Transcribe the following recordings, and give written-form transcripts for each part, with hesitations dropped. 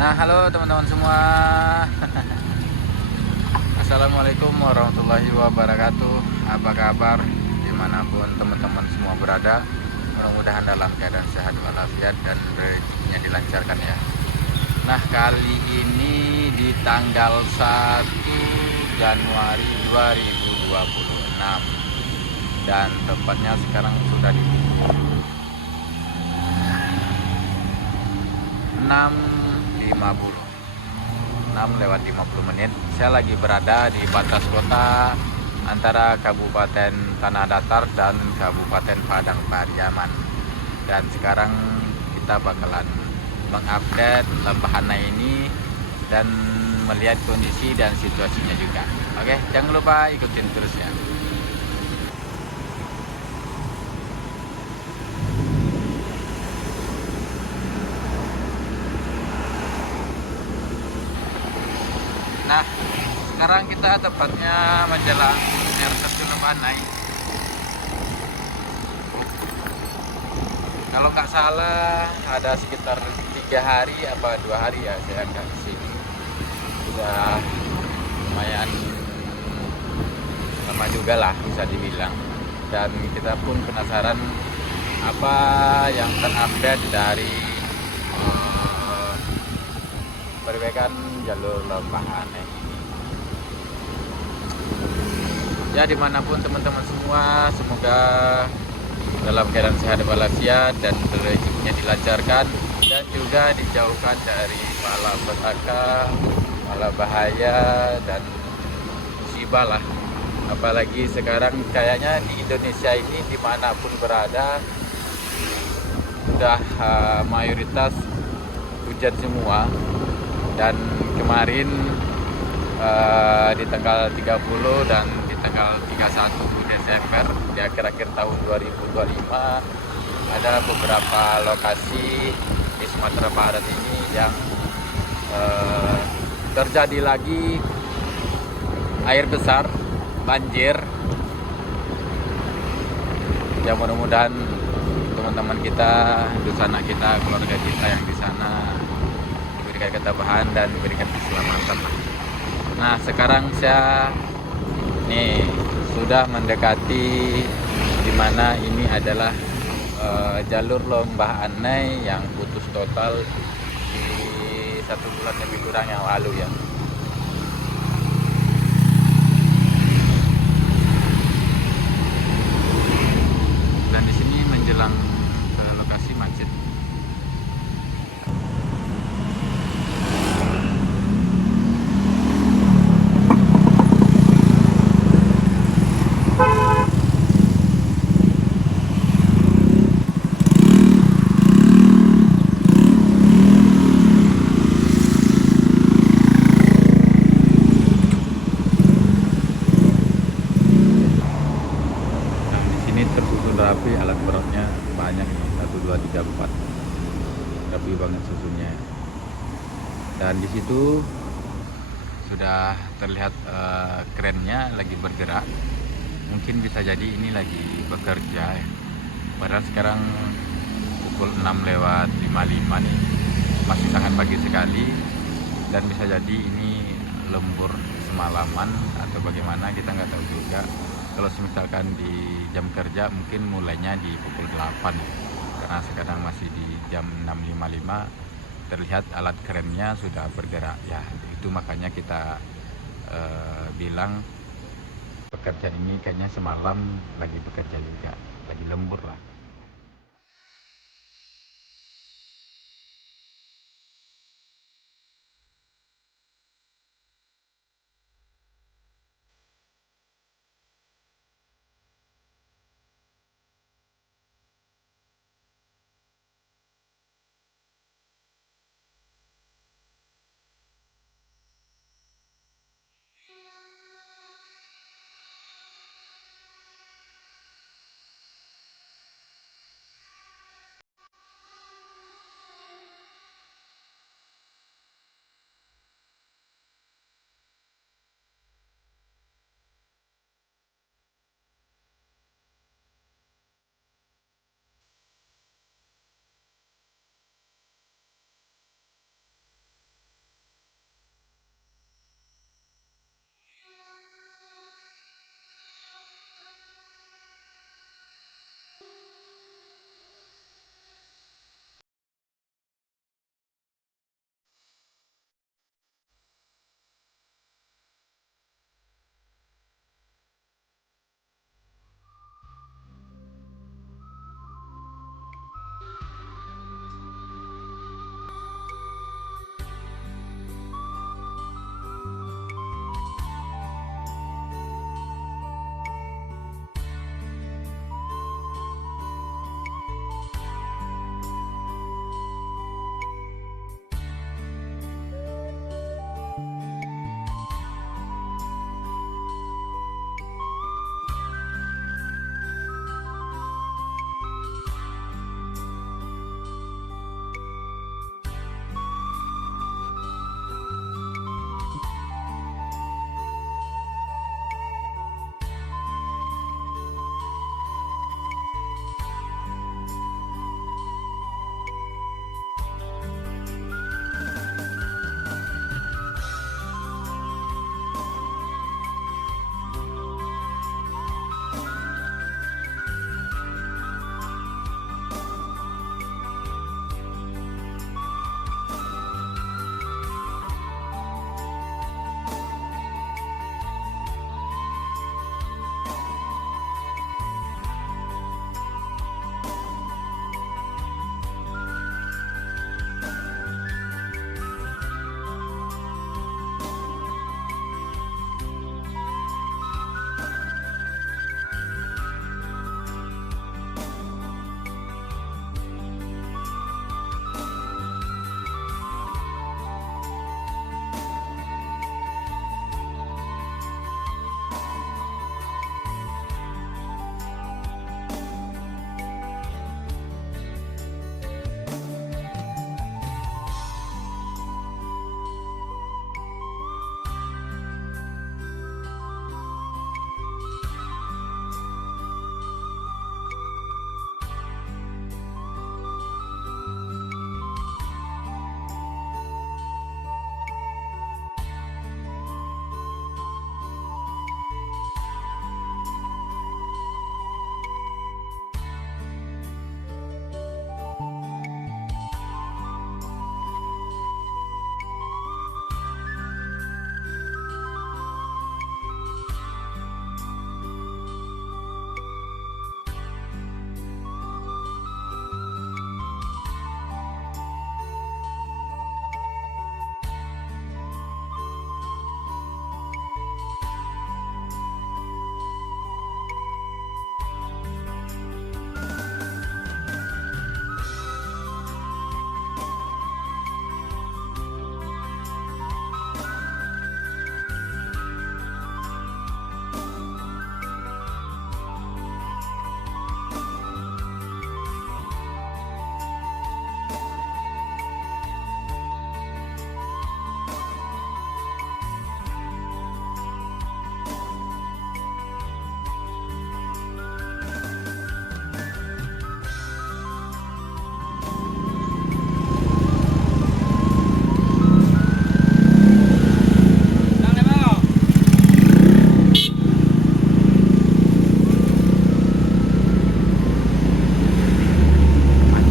Nah, halo teman-teman semua. Assalamualaikum warahmatullahi wabarakatuh. Apa kabar dimanapun teman-teman semua berada? Mudah-mudahan dalam keadaan sehat walafiat dan rezekinya dilancarkan ya. Nah, kali ini di tanggal 1 Januari 2026 dan tepatnya sekarang sudah di 6.50 6:50. Saya lagi berada di batas kota antara Kabupaten Tanah Datar dan Kabupaten Padang Pariaman. Dan sekarang kita bakalan mengupdate Lembah Hanai ini dan melihat kondisi dan situasinya juga. Oke, jangan lupa ikutin terus ya. Nah, sekarang kita tepatnya menjelang air terjun Lembah Hanai. Kalau nggak salah ada sekitar 3 hari apa 2 hari ya saya nggak kesini. Sudah lumayan lama juga lah bisa dibilang. Dan kita pun penasaran apa yang terupdate dari perbaikan jalur Lembah Hanai ini. Ya dimanapun teman-teman semua, semoga dalam keadaan sehat walafiat dan rezekinya dilancarkan dan juga dijauhkan dari malapetaka, bala bahaya dan musibah lah. Apalagi sekarang kayaknya di Indonesia ini dimanapun berada sudah mayoritas hujan semua. Dan kemarin di tanggal 30 dan di tanggal 31 Desember di akhir-akhir tahun 2025 ada beberapa lokasi di Sumatera Barat ini yang terjadi lagi air besar, banjir. Ya mudah-mudahan teman-teman kita, sanak kita, keluarga kita yang di sana diberikan ketabahan dan diberikan keselamatan. Nah, sekarang saya nih sudah mendekati dimana ini adalah jalur Lembah Hanai yang putus total di 1 bulan lebih kurang yang lalu ya. Dan di sini menjelang ke lokasi macet. Ini tersusun rapi, alat beratnya banyak nih, 1 2 3 4, rapi banget susunnya. Dan di situ sudah terlihat kerennya lagi bergerak. Mungkin bisa jadi ini lagi bekerja ya. Padahal sekarang pukul 6:55 nih, masih sangat pagi sekali. Dan bisa jadi ini lembur semalaman atau bagaimana kita nggak tahu juga. Kalau misalkan di jam kerja mungkin mulainya di pukul 8 ya. Karena sekarang masih di jam 6:55, terlihat alat kerennya sudah bergerak ya. Itu makanya kita bilang pekerja ini kayaknya semalam lagi bekerja juga, lagi lembur lah.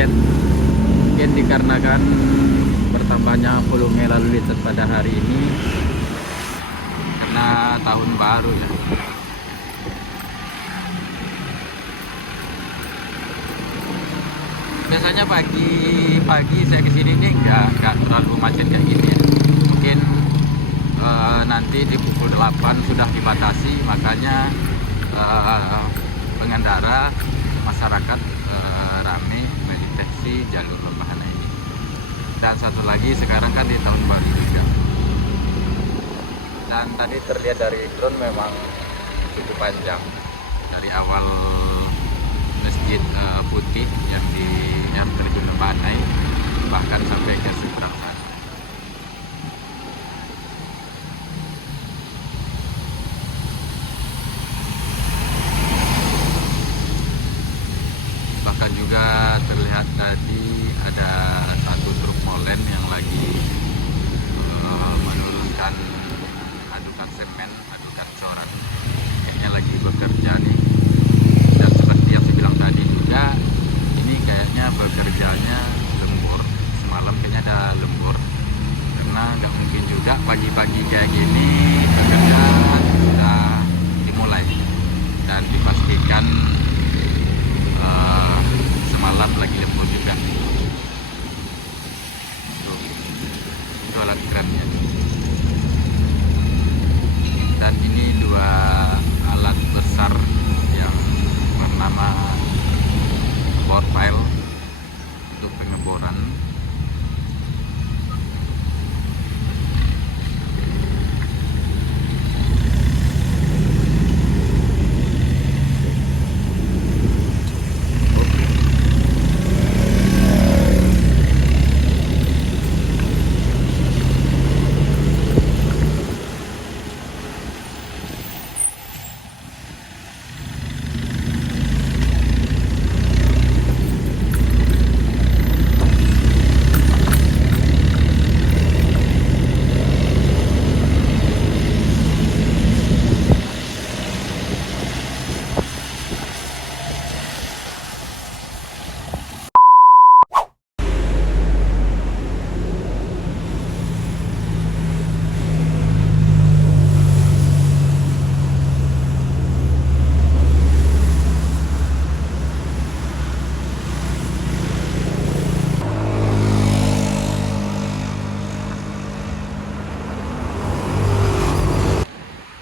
macet. Mungkin dikarenakan bertambahnya volume lalu lintas pada hari ini karena tahun baru ya. Biasanya pagi saya kesini nih nggak terlalu macet kayak gini ya. Mungkin nanti di pukul 8 sudah dibatasi, makanya pengendara masyarakat ramai melintasi jalur Lembahana ini. Dan satu lagi, sekarang kan di tahun baru juga. Dan tadi terlihat dari drone memang cukup panjang dari awal Masjid Putih yang terjun Lembahana, bahkan sampai ke seberang sana. Bahkan juga terlihat tadi ada satu truk molen yang lagi menurunkan adukan semen, adukan coran. Kayaknya lagi bekerja nih. Dan seperti yang saya bilang tadi juga, ini kayaknya bekerjanya lembur. Semalam kayaknya ada lembur, karena nggak mungkin juga pagi-pagi kayak gini pekerjaan sudah dimulai. Dan dipastikan semalam lagi lembur juga. Itu alat kerennya. Dan ini dua alat besar yang bernama bore pile untuk pengeboran.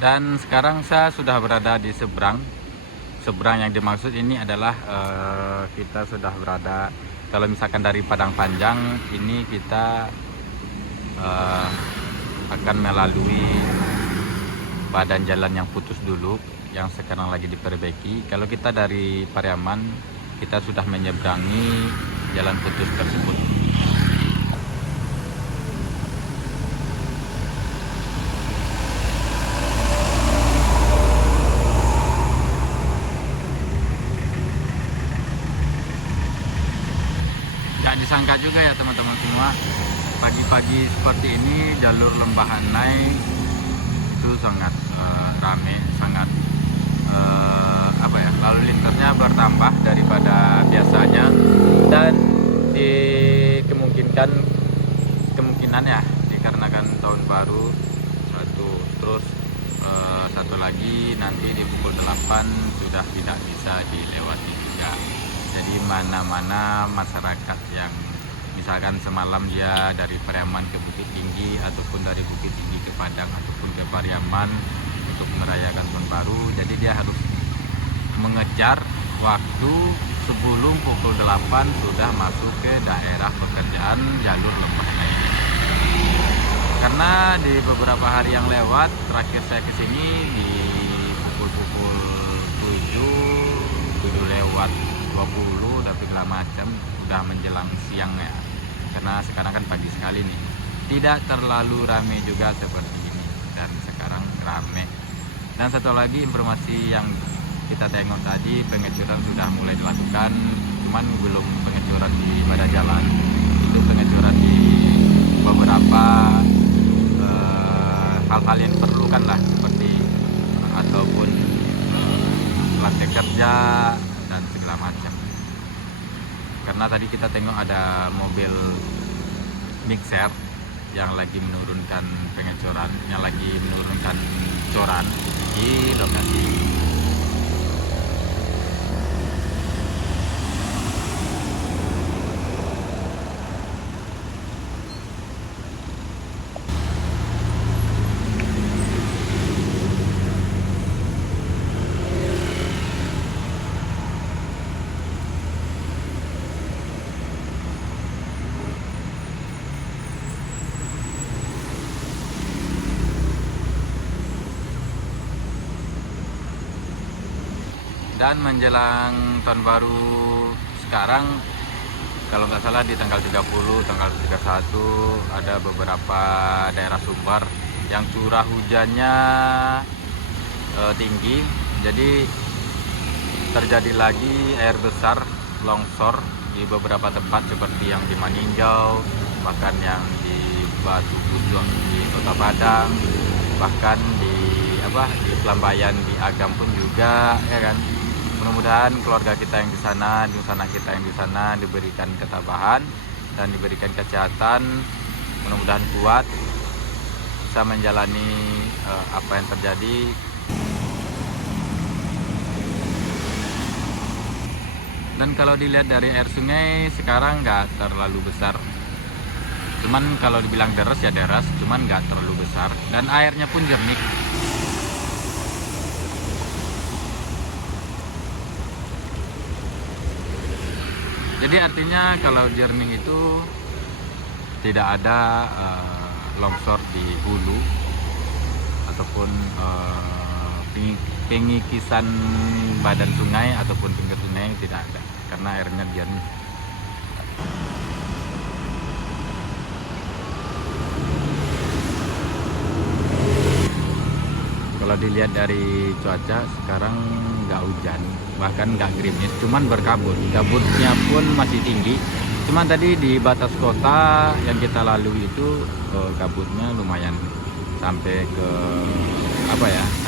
Dan sekarang saya sudah berada di seberang. Seberang yang dimaksud ini adalah kita sudah berada, kalau misalkan dari Padang Panjang ini kita akan melalui badan jalan yang putus dulu, yang sekarang lagi diperbaiki. Kalau kita dari Pariaman, kita sudah menyeberangi jalan putus tersebut. Gak disangka juga ya teman-teman semua, pagi-pagi seperti ini jalur Lembahana itu sangat ramai, sangat lalu lintasnya bertambah daripada biasanya. Dan kemungkinan ya, dikarenakan tahun baru terus satu lagi nanti di pukul 8 sudah tidak bisa dilewati juga. Jadi mana-mana masyarakat yang misalkan semalam dia dari Pariaman ke Bukit Tinggi, ataupun dari Bukit Tinggi ke Padang, ataupun ke Pariaman untuk merayakan tahun baru, jadi dia harus mengejar waktu sebelum pukul 8 sudah masuk ke daerah pekerjaan jalur Lembahana ini. Karena di beberapa hari yang lewat, terakhir saya kesini di pukul 7 lewat 20 tapi segala macam, udah menjelang siang ya. Karena sekarang kan pagi sekali nih, tidak terlalu ramai juga seperti ini, dan sekarang ramai. Dan satu lagi informasi yang kita tengok tadi, pengecoran sudah mulai dilakukan, cuman belum pengecoran di badan jalan, itu pengecoran di beberapa hal-hal yang diperlukan lah, seperti ataupun lantai kerja dan segala macam. Karena tadi kita kita tengok ada mobil mixer yang lagi menurunkan pengecoran, yang lagi menurunkan coran di lokasi. Dan menjelang tahun baru sekarang, kalau nggak salah di tanggal 30, tanggal 31 ada beberapa daerah Sumbar yang curah hujannya tinggi. Jadi terjadi lagi air besar, longsor di beberapa tempat seperti yang di Maninjau, bahkan yang di Batu Bujong di Kota Padang, bahkan di Pelambayan di Agam pun juga, ya kan. Mudah-mudahan keluarga kita yang di sana, kita yang di sana diberikan ketabahan dan diberikan kesehatan. Mudah-mudahan kuat bisa menjalani apa yang terjadi. Dan kalau dilihat dari air sungai sekarang nggak terlalu besar. Cuman kalau dibilang deras ya deras, cuman nggak terlalu besar. Dan airnya pun jernih. Jadi artinya kalau jernih itu tidak ada longsor di hulu ataupun pengikisan badan sungai ataupun pinggir sungai, tidak ada karena airnya jernih. Kalau dilihat dari cuaca sekarang nggak hujan, bahkan nggak gerimis, cuman berkabut. Kabutnya pun masih tinggi. Cuman tadi di batas kota yang kita lalui itu kabutnya lumayan sampai ke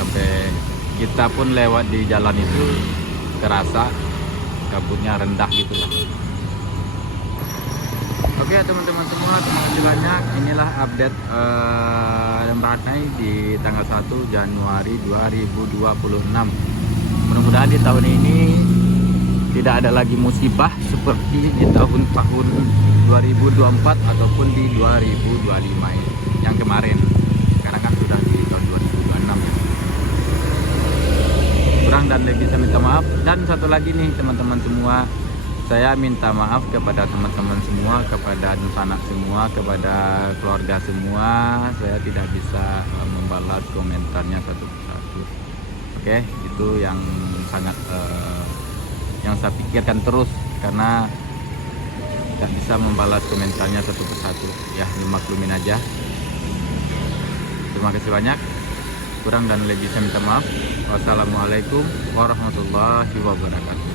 sampai kita pun lewat di jalan itu kerasa kabutnya rendah gitu lah. Oke teman-teman semua, terima kasih banyak. Inilah update Lembahanai di tanggal 1 Januari 2026. Mudah-mudahan di tahun ini tidak ada lagi musibah seperti di tahun-tahun 2024 ataupun di 2025 ini, yang kemarin. Sekarang kan sudah di tahun 2026 ya. Kurang dan lebih saya minta maaf. Dan satu lagi nih teman-teman semua, saya minta maaf kepada teman-teman semua, kepada anak semua, kepada keluarga semua. Saya tidak bisa membalas komentarnya satu persatu. Oke, itu yang sangat yang saya pikirkan terus, karena tidak bisa membalas komentarnya satu persatu. Ya, dimaklumin aja. Terima kasih banyak. Kurang dan lebih saya minta maaf. Wassalamualaikum warahmatullahi wabarakatuh.